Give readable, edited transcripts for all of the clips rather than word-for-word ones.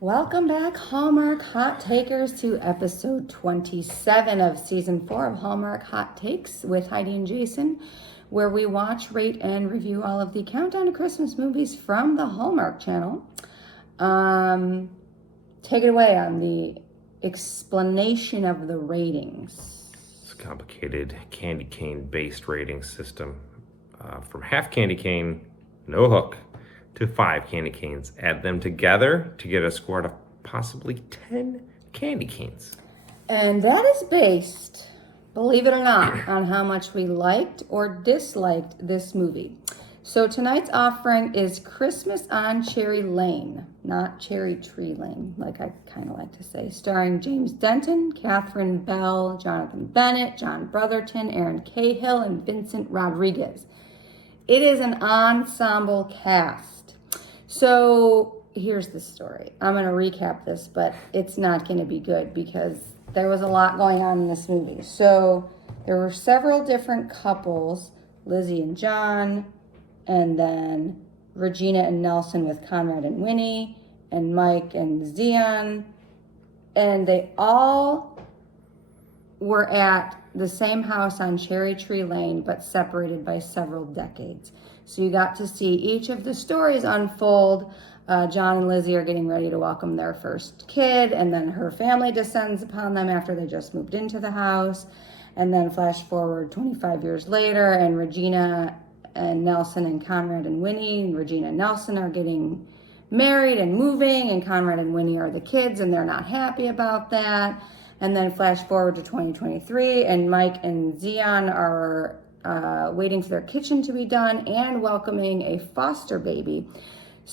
Welcome back, Hallmark Hot Takers, to episode 27 of season 4 of Hallmark Hot Takes with Heidi and Jason, where we watch, rate, and review all of the countdown to Christmas movies from the Hallmark Channel. Take it away on the explanation of the ratings. It's a complicated candy cane based rating system. From half candy cane, no hook, to 5 candy canes. Add them together to get a score of possibly 10 candy canes. And that is based, believe it or not, on how much we liked or disliked this movie. So tonight's offering is Christmas on Cherry Lane, not Cherry Tree Lane, like I kind of like to say, starring James Denton, Catherine Bell, Jonathon Bennett, John Brotherton, Erin Cahill, and Vincent Rodriguez. It is an ensemble cast. So here's the story. I'm going to recap this, but it's not going to be good because there was a lot going on in this movie. So there were several different couples, Lizzie and John, and then Regina and Nelson with Conrad and Winnie, and Mike and Zion. And they all were at the same house on Cherry Tree Lane, but separated by several decades. So you got to see each of the stories unfold. John and Lizzie are getting ready to welcome their first kid, and then her family descends upon them after they just moved into the house. And then flash forward 25 years later, and Regina and Nelson and Conrad and Winnie, and Regina and Nelson are getting married and moving, and Conrad and Winnie are the kids, and they're not happy about that. And then flash forward to 2023, and Mike and Zion are waiting for their kitchen to be done and welcoming a foster baby,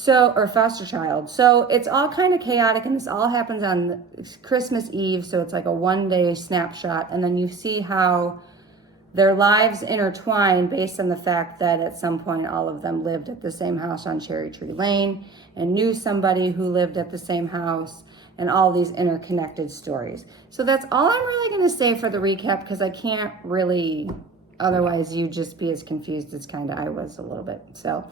or foster child. So it's all kind of chaotic, and this all happens on Christmas Eve. So it's like a one-day snapshot, and then you see how their lives intertwine based on the fact that at some point all of them lived at the same house on Cherry Tree Lane and knew somebody who lived at the same house, and all these interconnected stories. So that's all I'm really going to say for the recap, because I can't really, otherwise you'd just be as confused as kind of I was a little bit. So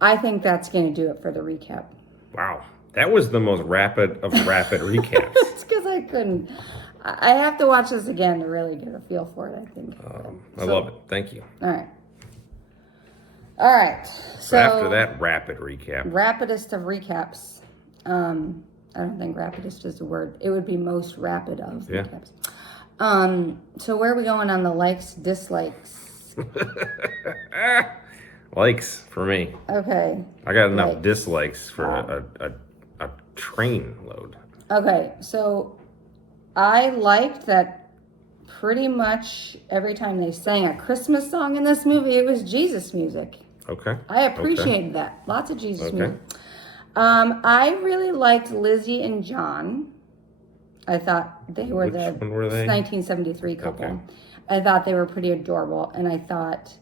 I think that's going to do it for the recap. Wow, that was the most rapid of rapid recaps. It's because I couldn't. I have to watch this again to really get a feel for it, I think. I love it. Thank you. All right. So after that rapid recap. Rapidest of recaps. I don't think rapidest is a word. It would be most rapid of recaps. So where are we going on the likes, dislikes? Likes for me. Okay. I got enough dislikes for a train load. Okay, so I liked that pretty much every time they sang a Christmas song in this movie, it was Jesus music. Okay. I appreciated that. Lots of Jesus music. I really liked Lizzie and John. I thought they were Which one were they? 1973 couple. Okay. I thought they were pretty adorable, and I thought,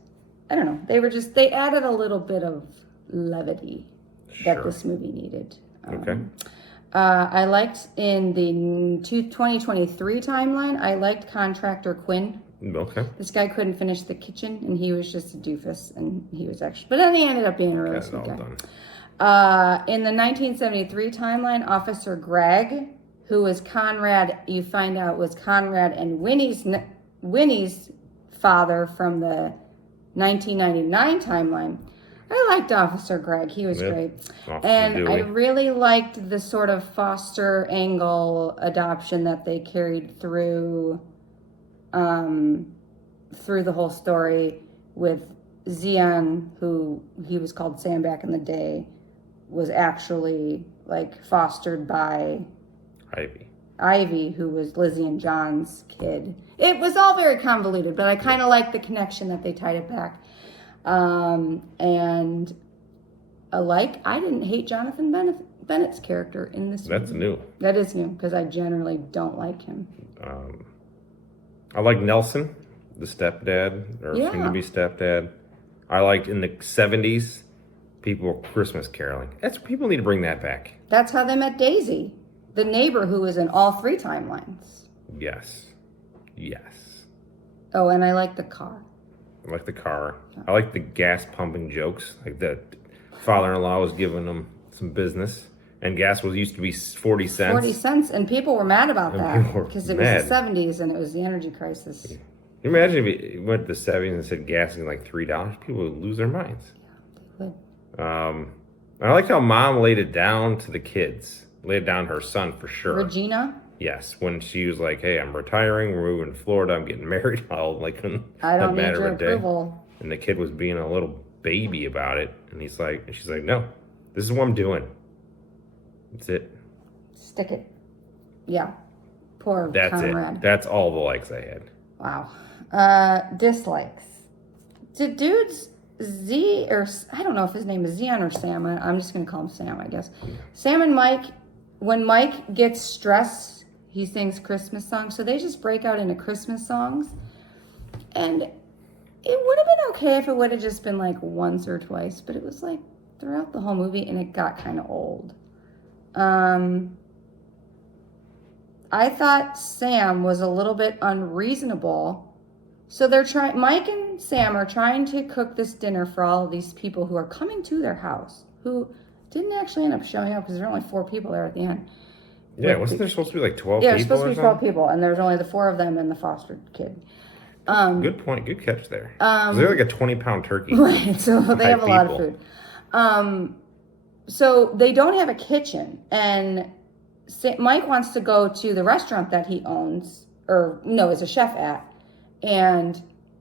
I don't know, they added a little bit of levity that this movie needed. Okay. I liked in the 2023 timeline, I liked Contractor Quinn. Okay. This guy couldn't finish the kitchen, and he was just a doofus, and he was actually, but then he ended up being a really sweet guy. In the 1973 timeline, Officer Greg, who was Conrad, you find out was Conrad and Winnie's father from the 1999 timeline. I liked Officer Greg. He was great. And I really liked the sort of foster angle adoption that they carried through the whole story with Zion, who he was called Sam back in the day, was actually like fostered by Ivy, who was Lizzie and John's kid. It was all very convoluted, but I kind of liked the connection that they tied it back. And I didn't hate Jonathon Bennett's character in this movie. That's new. That is new, because I generally don't like him. I like Nelson, the stepdad, or soon-to-be stepdad. I liked in the 70s, people were Christmas caroling. People need to bring that back. That's how they met Daisy, the neighbor who was in all 3 timelines. Yes. Oh, and I like the car. I like the car. I like the gas pumping jokes. Like the father-in-law was giving them some business. And gas was used to be 40 cents. 40 cents, and people were mad about And that people were because it was the mad. 70s and it was the energy crisis. Can you imagine if it went to the 70s and said gas is like $3? People would lose their minds. They would. I liked how mom laid it down to the kids. Laid it down to her son for sure. Regina? Yes, when she was like, "Hey, I'm retiring. We're moving to Florida. I'm getting married." All like I don't need matter your of a day. approval. And the kid was being a little baby about it, and she's like, "No, this is what I'm doing. That's it. Stick it. Yeah. Poor That's Conrad. it. That's all the likes I had." Wow. Dislikes. Did dudes Z, or I don't know if his name is Zion or Sam. I'm just going to call him Sam, I guess. Sam and Mike, when Mike gets stressed, he sings Christmas songs. So they just break out into Christmas songs. And it would have been okay if it would have just been like once or twice. But it was like throughout the whole movie, and it got kind of old. I thought Sam was a little bit unreasonable. So Mike and Sam are trying to cook this dinner for all of these people who are coming to their house, who didn't actually end up showing up because there were only 4 people there at the end. Yeah, wasn't there supposed to be like 12 Yeah, people? there's supposed to be or 12 something? people, and there's only the 4 of them and the foster kid. Good point. Good catch there. They're like a 20-pound turkey. Right, so they have a lot of people. food. So they don't have a kitchen, and Mike wants to go to the restaurant that he owns, or no, is a chef at, and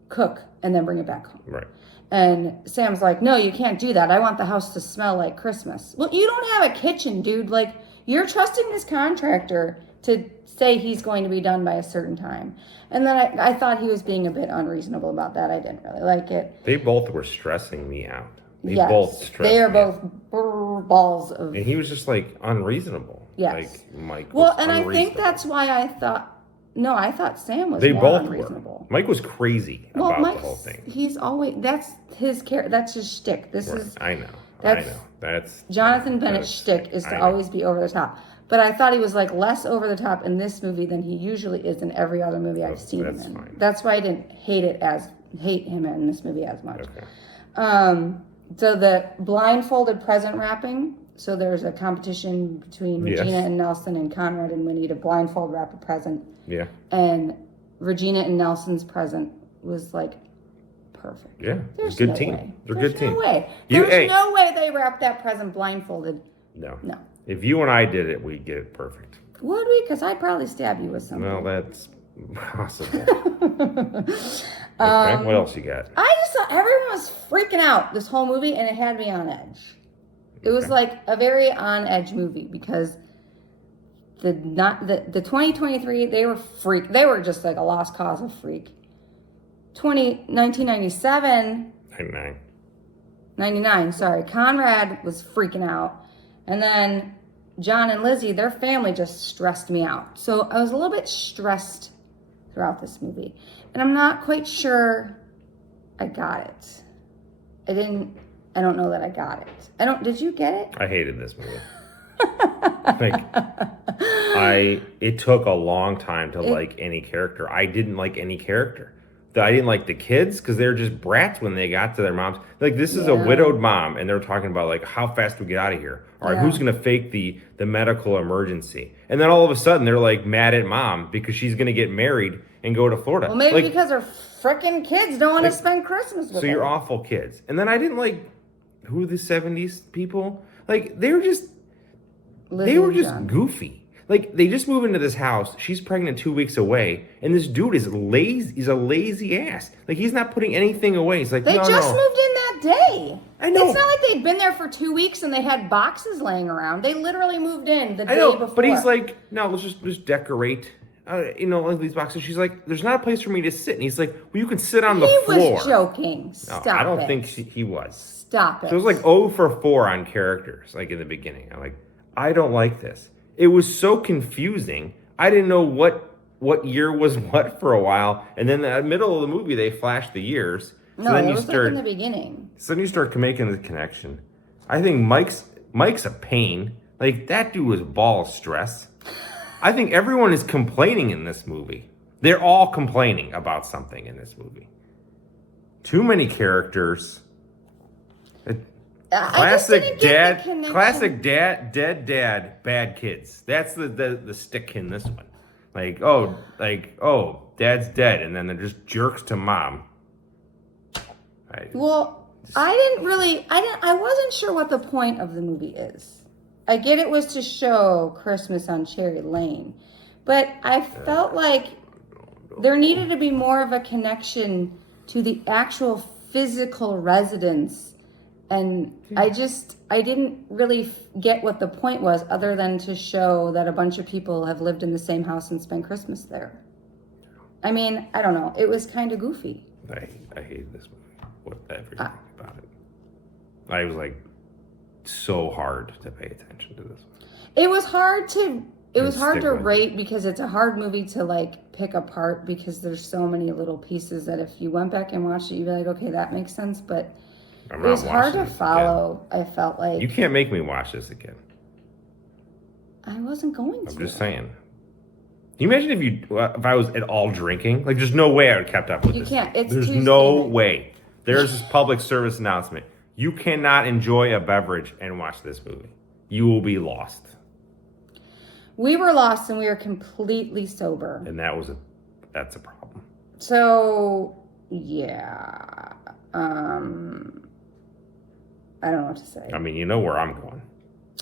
cook and then bring it back home. Right. And Sam's like, "No, you can't do that. I want the house to smell like Christmas." Well, you don't have a kitchen, dude. Like, you're trusting this contractor to say he's going to be done by a certain time. And then I thought he was being a bit unreasonable about that. I didn't really like it. They both were stressing me out. They Yes, both stressed they are me both out. balls of... And he was just like unreasonable. Yes. Like Mike Well, was and I think unreasonable. that's why I thought Sam was They more both unreasonable. were. Mike was crazy about the whole thing. He's always... That's his character. That's his shtick. This Right. is... I know. that's- That's Jonathon Bennett's shtick is to always be over the top. But I thought he was like less over the top in this movie than he usually is in every other movie I've seen him that's in. fine. That's why I didn't hate him in this movie as much. Okay. So the blindfolded present wrapping. So there's a competition between Yes. Regina and Nelson and Conrad and Winnie to blindfold wrap a present. Yeah. And Regina and Nelson's present was like perfect. Yeah. There's Good no team. way. They're a There's good team. no way. You- There's hey. no way they wrapped that present blindfolded. No. No. If you and I did it, we'd get it perfect. Would we? Because I'd probably stab you with something. Well, that's possible. Okay. What else you got? I just thought everyone was freaking out this whole movie, and it had me on edge. It was Okay. like a very on edge movie because the 2023 they were just like a lost cause of freak. 1997, 99, sorry, Conrad was freaking out, and then John and Lizzie, their family just stressed me out. So I was a little bit stressed throughout this movie, and I'm not quite sure I got it. I don't know that I got it. Did you get it? I hated this movie. It took a long time to like any character. I didn't like any character. I didn't like the kids because they were just brats when they got to their moms. Like, this is a widowed mom, and they're talking about like how fast do we get out of here? All right, who's gonna fake the medical emergency? And then all of a sudden they're like mad at mom because she's gonna get married and go to Florida. Well, maybe like, because her freaking kids don't want to spend Christmas with so her. you're awful kids. And then I didn't like who are the 70s people? Like, they were just Lizzie they were and just John. goofy. Like, they just move into this house. She's pregnant 2 weeks away, and this dude is lazy. He's a lazy ass. Like, he's not putting anything away. He's like, They no, just no. moved in that day. I know. It's not like they'd been there for 2 weeks and they had boxes laying around. They literally moved in the I day know, before. but he's like, no, let's just decorate. Like these boxes. She's like, there's not a place for me to sit. And he's like, well, you can sit on the floor. He was joking. No, Stop I don't it. think he was. Stop it. So it was like 0 for 4 on characters, like in the beginning. I'm like, I don't like this. It was so confusing. I didn't know what year was what for a while. And then in the middle of the movie, they flashed the years. So No, then it you was start, like in the beginning. So then you start making the connection. I think Mike's a pain. Like, that dude was ball stress. I think everyone is complaining in this movie. They're all complaining about something in this movie. Too many characters. Classic dad, connection. classic dad, dead dad, bad kids. That's the stick in this one. Oh, dad's dead, and then they're just jerks to mom. Well, I wasn't sure what the point of the movie is. I get it was to show Christmas on Cherry Lane, but I felt like there needed to be more of a connection to the actual physical residence. And I didn't really get what the point was other than to show that a bunch of people have lived in the same house and spent Christmas there. I mean, I don't know. It was kind of goofy. I hate this movie. Everything about it. I was like, so hard to pay attention to this. It was hard to rate because it's a hard movie to like pick apart because there's so many little pieces that if you went back and watched it, you'd be like, okay, that makes sense. But it was hard to follow. Again. I felt like you can't make me watch this again. I wasn't going to. I'm just saying. Can you imagine if I was at all drinking? Like, there's no way I would have kept up with this. You can't. There's no way. There's this public service announcement. You cannot enjoy a beverage and watch this movie. You will be lost. We were lost and we were completely sober. And that's a problem. So, yeah. I don't know what to say. I mean, you know where I'm going.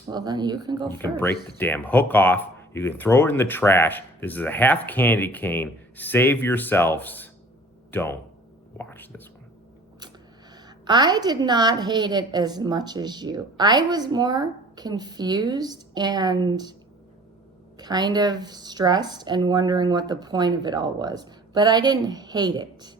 Well, then you can go first. You can break the damn hook off. You can throw it in the trash. This is a half candy cane. Save yourselves. Don't watch this one. I did not hate it as much as you. I was more confused and kind of stressed and wondering what the point of it all was. But I didn't hate it.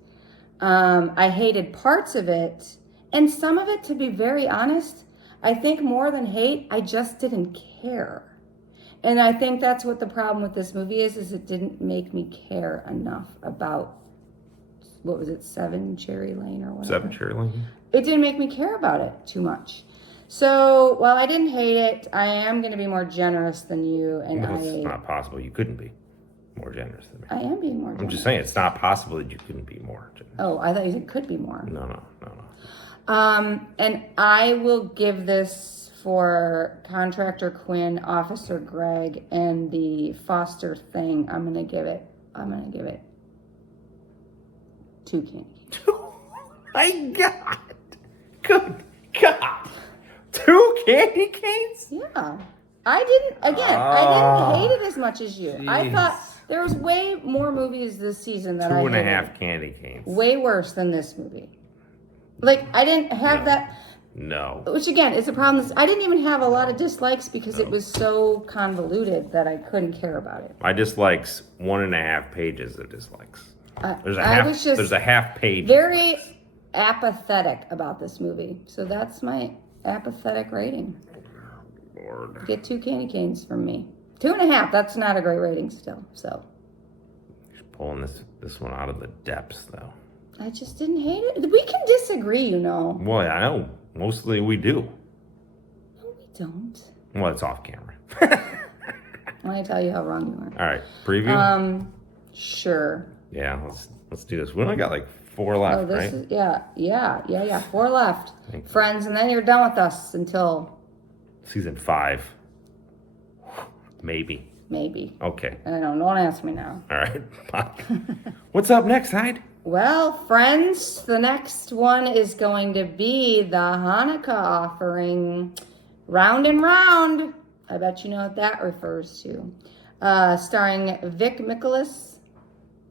I hated parts of it. And some of it, to be very honest, I think more than hate, I just didn't care. And I think that's what the problem with this movie is it didn't make me care enough about, what was it, 7 Cherry Lane or whatever? 7 Cherry Lane? It didn't make me care about it too much. So, while I didn't hate it, I am going to be more generous than you. And it's not possible. You couldn't be more generous than me. I am being more generous. I'm just saying, it's not possible that you couldn't be more generous. Oh, I thought you said could be more. No. And I will give this for Contractor Quinn, Officer Greg, and the Foster thing. I'm gonna give it 2 candy canes. My God! Good God! 2 candy canes? Yeah. I didn't hate it as much as you. Jeez. I thought there was way more movies this season that I hated. 2.5 candy canes. Way worse than this movie. Like, I didn't have that. No. Which, again, is a problem. I didn't even have a lot of dislikes because it was so convoluted that I couldn't care about it. My dislikes, 1.5 pages of dislikes. There's a half page. Very apathetic about this movie. So that's my apathetic rating. Lord. Get 2 candy canes from me. 2.5. That's not a great rating still. So. You're pulling this one out of the depths, though. I just didn't hate it. We can disagree, you know. Well, I know. Mostly we do. No, we don't. Well, it's off camera. Let me tell you how wrong you are. All right. Preview? Sure. Yeah, let's do this. We only got like 4 left, right? Yeah. 4 left. Friends, and then you're done with us until... Season 5. Maybe. Okay. I don't ask me now. All right. What's up next, Hyde? Well, friends, the next one is going to be the Hanukkah offering. Round and Round. I bet you know what that refers to. Starring Vic Mikolas,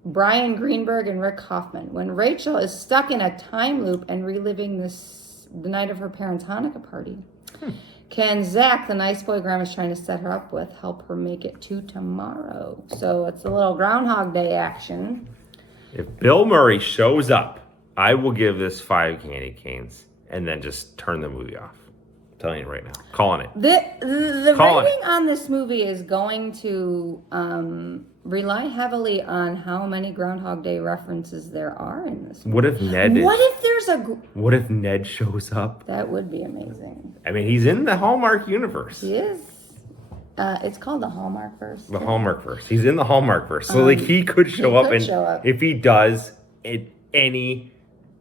Brian Greenberg, and Rick Hoffman. When Rachel is stuck in a time loop and reliving the night of her parents' Hanukkah party, can Zach, the nice boy Grandma's trying to set her up with, help her make it to tomorrow? So it's a little Groundhog Day action. If Bill Murray shows up, I will give this 5 candy canes and then just turn the movie off. I'm telling you right now. Calling it. The rating on this movie is going to rely heavily on how many Groundhog Day references there are in this movie. What if Ned shows up? That would be amazing. I mean, he's in the Hallmark universe. He is. It's called the Hallmark verse. The Hallmark verse. He's in the Hallmark verse. So, he could show up. If he does, any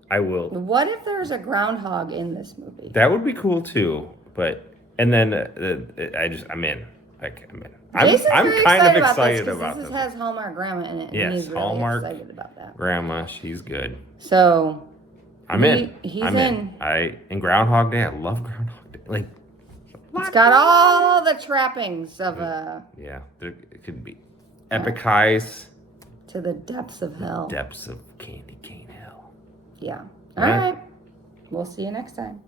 I will. What if there's a groundhog in this movie? That would be cool too. But and then I'm in. Like I'm in. Jason's I'm very kind of excited excited about about this. this. This has Hallmark Grandma in it, and Yes, he's really Hallmark excited about that. Grandma, she's good. So I'm in. He's I'm in. And Groundhog Day, I love Groundhog Day. Like it's got all the trappings of a yeah, it could be epic highs, to the depths of hell. depths of candy cane hell. Yeah. All All right. right. We'll see you next time.